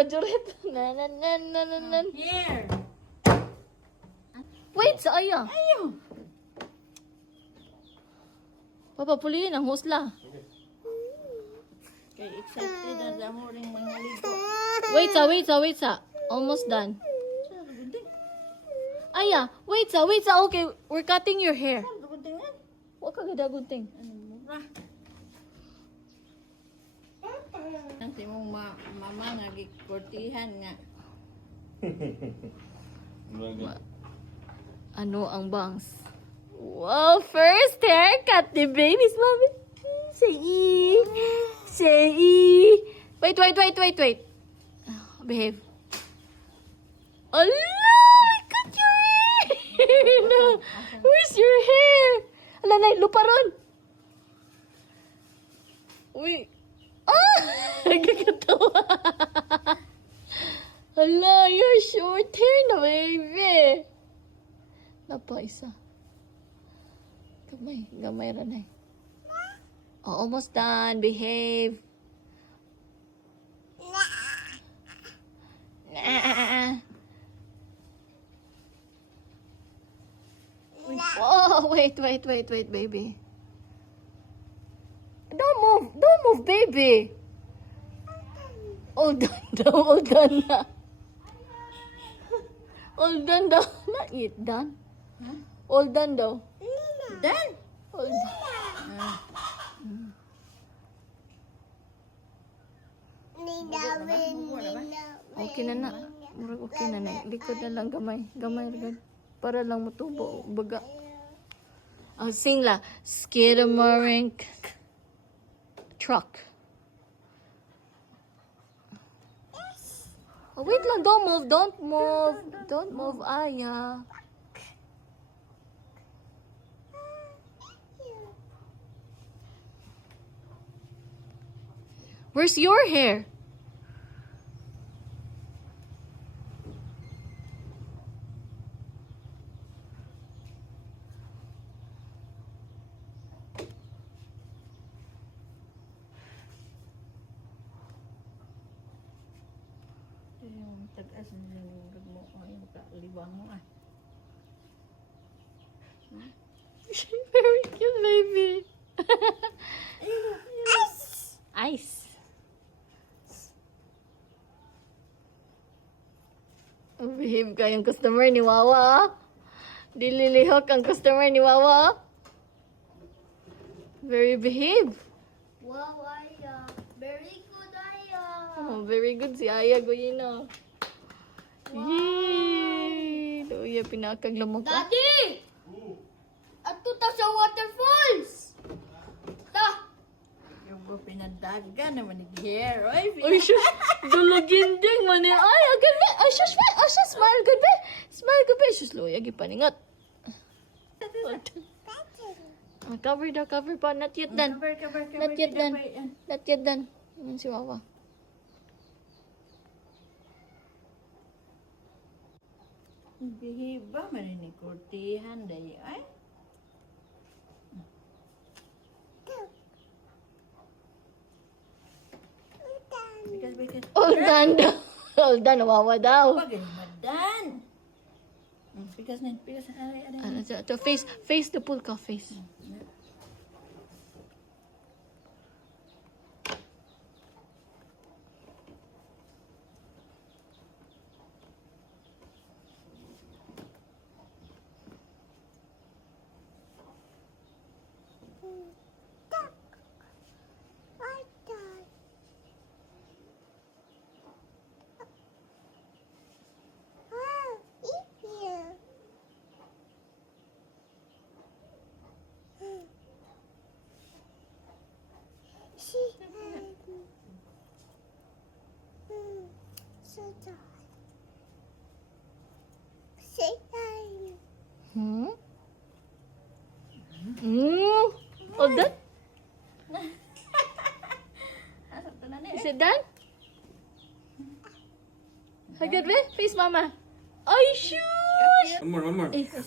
majurit. Here. Wait, sa aya. Ayaw. Papapuliin ang husla. Kay excited na sa mo ring mga ligo. Wait sa. Almost done. Aya, wait sa. Okay, we're cutting your hair. Huwag ka gadagunting. Ang si mong mama nga gikortihan nga. Ano ang bangs? Wow, first haircut ni baby's mommy. Say. Wait. Behave. Allah, cut your hair. No. Where's your hair? Ala, nay, lupa ron. Uy. Ah! Nagkakatawa. Ala, your short hair na, baby. Napa, isa. Gamay ranay. Oh, almost done. Behave. Nah. Oh, wait, baby. Don't move, baby. All done na. All done daw. Not yet done. Huh? All done daw. Done. All done. Okay na na. Murag okay na na. Likod na lang gamay. Gamay agad. Para lang matubo. Baga. Oh, sing la. Skidamarink. Truck. Oh, wait lang. Don't move. Aya. Where's your hair? Yung tagas ng mo ay makalibang mo ah. Very cute, baby. Ice. Behave ka yung customer ni Wawa. Dililihok ang customer ni Wawa. Very behave. Wow, Aya. Very good, Aya. Oh, very good si Aya Goyino. Yay! Luya, pinakaglamok ka. Daddy! Ato ta sa waterfalls! Ta! Yung go pinadaga naman ni hair. Oy, Ay, shush! Dulaginding man eh. Ay, agad ba? Ay, shush ba? Ay, shush! Smile good ba? Smile good ba? Shush, Luya, gipaningat. Cover daw, cover pa. Not yet done. cover. Not yet done. Not yet done. Yan si Wawa. Behave ba man ni kortihan day ay? Because All done daw. All done, Wawa daw. pag madan. Because Ano, to face the pool ka, face. Hmm? All done? Is it done? Agad ba? Face mama. Ay, shush! One more. Isa.